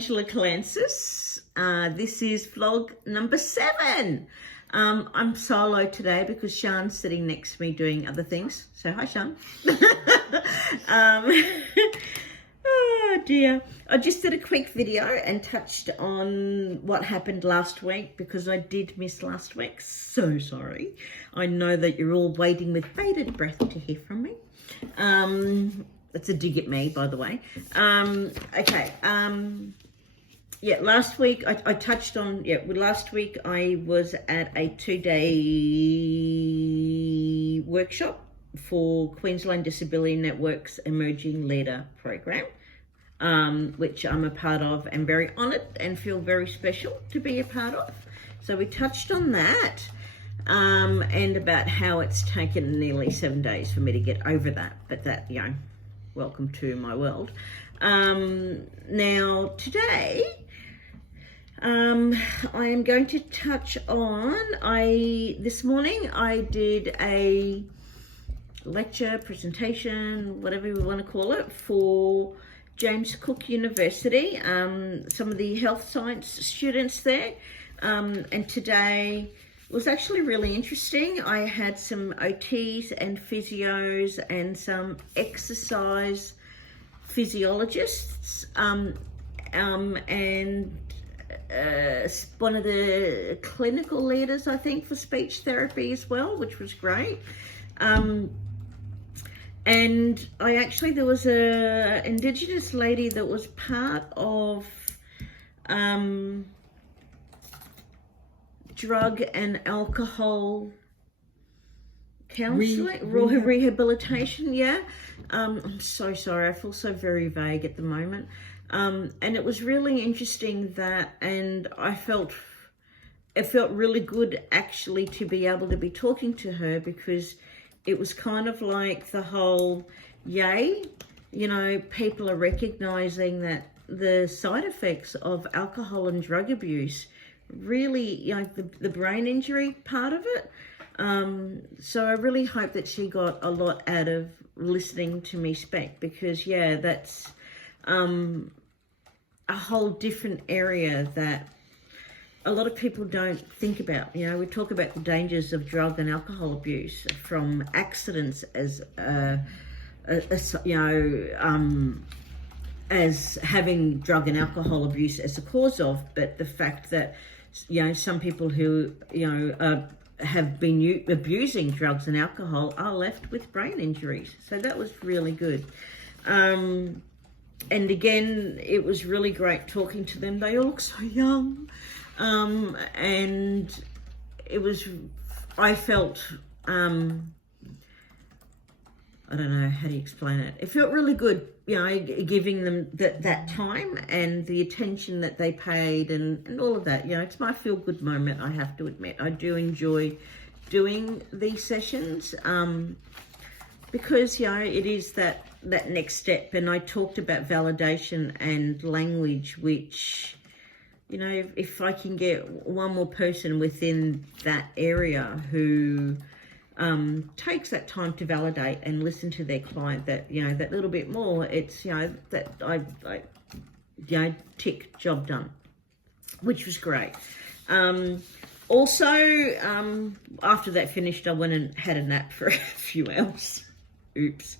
Angela Calancis. This is vlog number 7. I'm solo today because Sean's sitting next to me doing other things. So hi, Sean. Oh dear. I just did a quick video and touched on what happened last week because I did miss last week. So sorry. I know that you're all waiting with bated breath to hear from me. That's a dig at me, by the way. Okay. Yeah, last week I touched on, last week I was at a 2-day workshop for Queensland Disability Network's Emerging Leader program, which I'm a part of and very honoured and feel very special to be a part of. So we touched on that and about how it's taken nearly 7 days for me to get over that, but that, welcome to my world. Now today, I am going to touch on, this morning I did a lecture, presentation, whatever we want to call it, for James Cook University, some of the health science students there, and today was actually really interesting. I had some OTs and physios and some exercise physiologists, and one of the clinical leaders, I think, for speech therapy as well, which was great. And there was a Indigenous lady that was part of drug and alcohol counseling, rehabilitation. I'm so sorry, I feel so very vague at the moment. And it was really interesting and it felt really good actually to be able to be talking to her, because it was kind of like the whole, people are recognizing that the side effects of alcohol and drug abuse really, the brain injury part of it. So I really hope that she got a lot out of listening to me speak, because that's a whole different area that a lot of people don't think about. We talk about the dangers of drug and alcohol abuse, from accidents as having drug and alcohol abuse as a cause of, but the fact that some people who have been abusing drugs and alcohol are left with brain injuries. So that was really good. And again, it was really great talking to them. They all look so young. And I felt, I don't know, how do you explain it? It felt really good, giving them that time and the attention that they paid and all of that. It's my feel-good moment, I have to admit. I do enjoy doing these sessions, because, it is that next step. And I talked about validation and language, which, if I can get one more person within that area who takes that time to validate and listen to their client, that that little bit more, it's that I tick, job done, which was great. Also, after that finished, I went and had a nap for a few hours. Oops.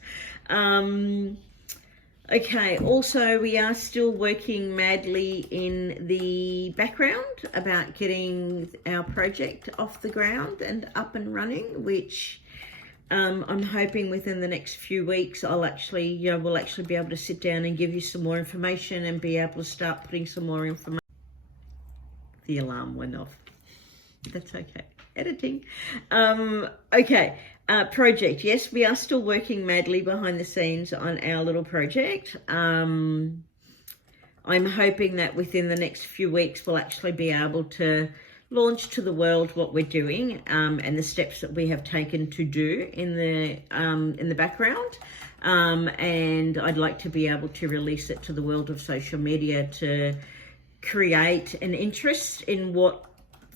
Okay, also we are still working madly in the background about getting our project off the ground and up and running, which I'm hoping within the next few weeks we'll actually be able to sit down and give you some more information and be able to start putting some more information. The alarm went off. That's okay. Editing. Okay. Project. Yes, we are still working madly behind the scenes on our little project. I'm hoping that within the next few weeks we'll actually be able to launch to the world what we're doing, and the steps that we have taken to do in the background. And I'd like to be able to release it to the world of social media to create an interest in what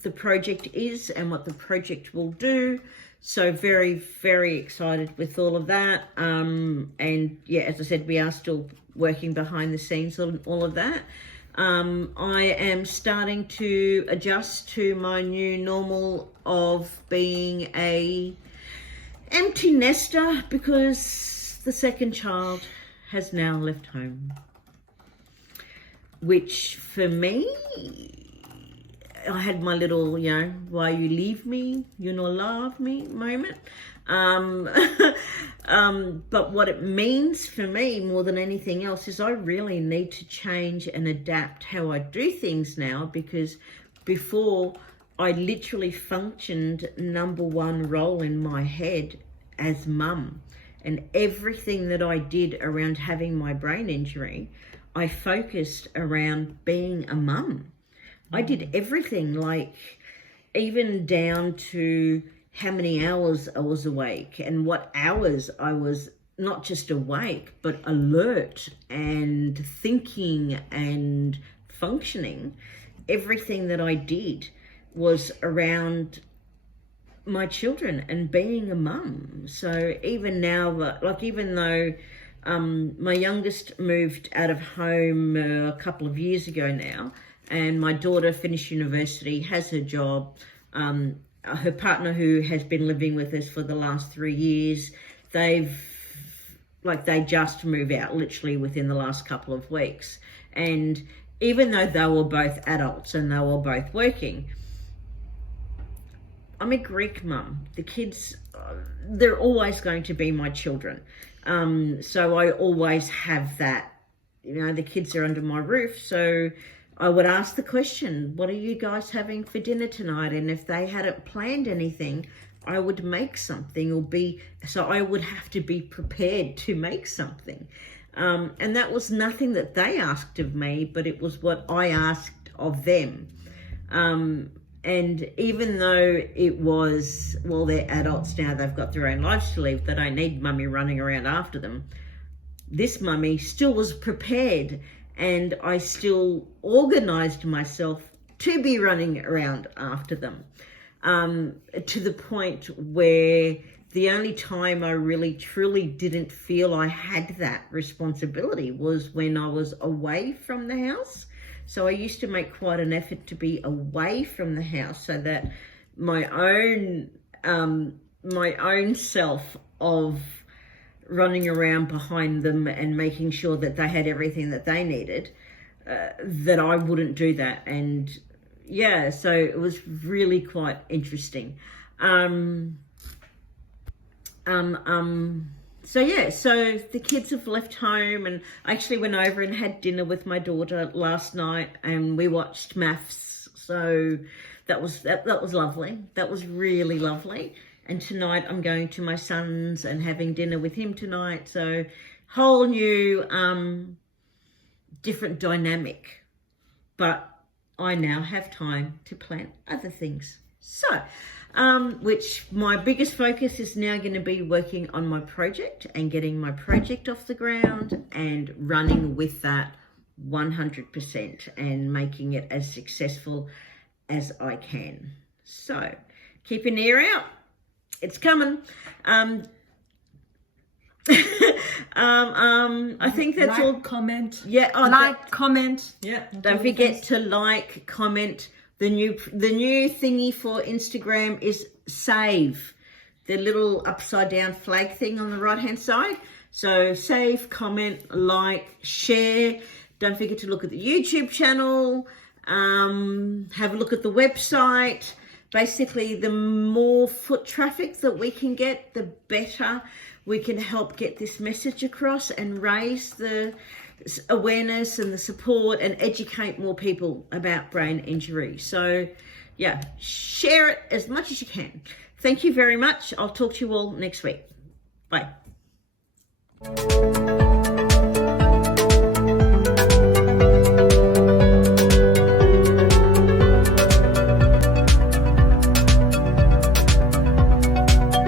the project is and what the project will do. So very, very excited with all of that. And as I said, we are still working behind the scenes on all of that. I am starting to adjust to my new normal of being a empty nester because the second child has now left home, which for me, I had my little, why you leave me, you no love me moment. But what it means for me more than anything else is I really need to change and adapt how I do things now, because before I literally functioned number one role in my head as mum, and everything that I did around having my brain injury, I focused around being a mum. I did everything, like even down to how many hours I was awake and what hours I was not just awake, but alert and thinking and functioning. Everything that I did was around my children and being a mum. So even now, even though my youngest moved out of home a couple of years ago now, and my daughter finished university, has her job, her partner who has been living with us for the last 3 years, they just moved out literally within the last couple of weeks. And even though they were both adults and they were both working, I'm a Greek mum. The kids, they're always going to be my children. So I always have that, the kids are under my roof. So I would ask the question, what are you guys having for dinner tonight? And if they hadn't planned anything, I would make something so I would have to be prepared to make something. And that was nothing that they asked of me, but it was what I asked of them. And even though it was, they're adults now, they've got their own lives to live, they don't need mummy running around after them. This mummy still was prepared, and I still organised myself to be running around after them, to the point where the only time I really truly didn't feel I had that responsibility was when I was away from the house. So I used to make quite an effort to be away from the house so that my own self of running around behind them and making sure that they had everything that they needed, that I wouldn't do that. And so it was really quite interesting. So the kids have left home, and I actually went over and had dinner with my daughter last night, and we watched maths. So that was lovely. That was really lovely. And tonight I'm going to my son's and having dinner with him tonight. So whole new, different dynamic. But I now have time to plan other things. So, which my biggest focus is now going to be working on my project and getting my project off the ground and running with that 100% and making it as successful as I can. So keep an ear out. It's coming. I think that's all. Comment. Yeah. Comment. Yeah. Don't forget to like, comment. The new thingy for Instagram is save. The little upside down flag thing on the right hand side. So save, comment, like, share. Don't forget to look at the YouTube channel. Have a look at the website. Basically, the more foot traffic that we can get, the better we can help get this message across and raise the awareness and the support and educate more people about brain injury. So, share it as much as you can. Thank you very much. I'll talk to you all next week. Bye.